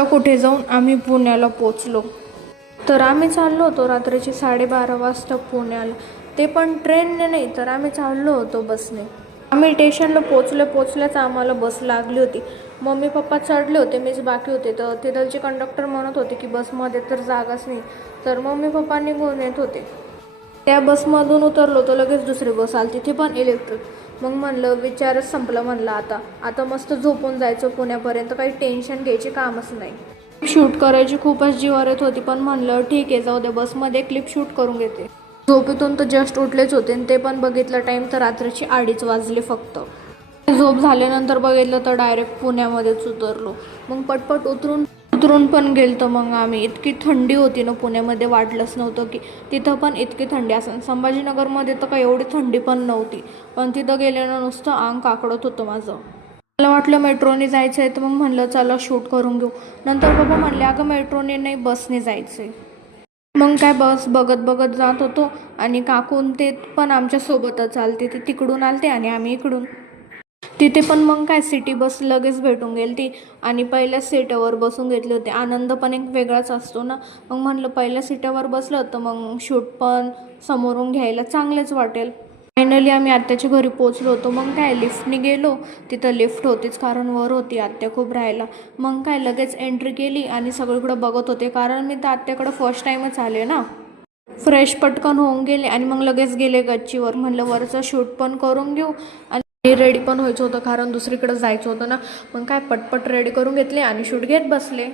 आता कुठे जाऊन आम्ही पुण्याला पोचलो. तर आम्ही चाललो होतो रात्रीची 12:30 वाजता पुण्याला. ते पण ट्रेनने नाही, तर आम्ही चाललो होतो बसने. आम्ही स्टेशनला पोचल्याच आम्हाला बस लागली होती. मम्मी पप्पा चढले होते, मीच बाकी होते. तर तिथलचे कंडक्टर म्हणत होते की बसमध्ये तर जागाच नाही. तर मम्मी पप्पा निघून येत होते. त्या बसमधून उतरलो तर लगेच दुसरी बस आली, तिथे पण इलेक्ट्रिक. मग म्हणलं विचारच संपलं. म्हणलं आता मस्त झोपून जायचं पुण्यापर्यंत, काही टेन्शन घ्यायची कामच नाही. शूट करायची खूपच जीवावर येत होती, पण म्हणलं ठीक आहे जाऊ दे, बसमध्ये क्लिप शूट करून घेते. झोपेतून तर जस्ट उठलेच होते आणि ते पण बघितलं टाईम तर रात्रीची 2:30 वाजले फक्त. झोप झाल्यानंतर बघितलं तर डायरेक्ट पुण्यामध्येच उतरलो. मग पटपट उतरून पण गेलतो. मग आम्ही, इतकी थंडी होती ना पुण्यामध्ये, वाटलंच नव्हतं की तिथं पण इतकी थंडी असेल. संभाजीनगरमध्ये तर काही एवढी थंडी पण नव्हती, पण तिथं गेल्यानं नुसतं अंग काकडत होतं माझं. मला वाटलं मेट्रोने जायचं आहे, तर मग म्हणलं चला शूट करून घेऊ. नंतर बाबा म्हणले अगं मेट्रोने नाही, बसने जायचं आहे. मग काय बस बघत जात होतो आणि काकून ते पण आमच्यासोबतच आलते. ते तिकडून आलते आणि आम्ही इकडून. तिथे पण मग काय सिटी बस लगेच भेटून गेली ती आणि पहिल्या सीटावर बसून घेतले होते. आनंद पण एक वेगळाच असतो ना. मग म्हणलं पहिल्या सीटावर बसलं तर मग शूट पण समोरून घ्यायला चांगलेच वाटेल. फायनली आम्ही आत्याच्या घरी पोचलो होतो. मग काय लिफ्टने गेलो. तिथं लिफ्ट होतीच, कारण वर होती आत्या खूप राहायला. मग काय लगेच एंट्री केली आणि सगळीकडं बघत होते, कारण मी तर आत्याकडं फर्स्ट टाईमच आले ना. फ्रेश पटकन होऊन गेले आणि मग लगेच गेले गच्चीवर. म्हणलं वरचं शूट पण करून घेऊ आणि रेडी पण व्हायचं होतं, कारण दुसरीकडे जायचं होतं ना. मग काय पटपट रेडी करून घेतले आणि शूट घेत बसले.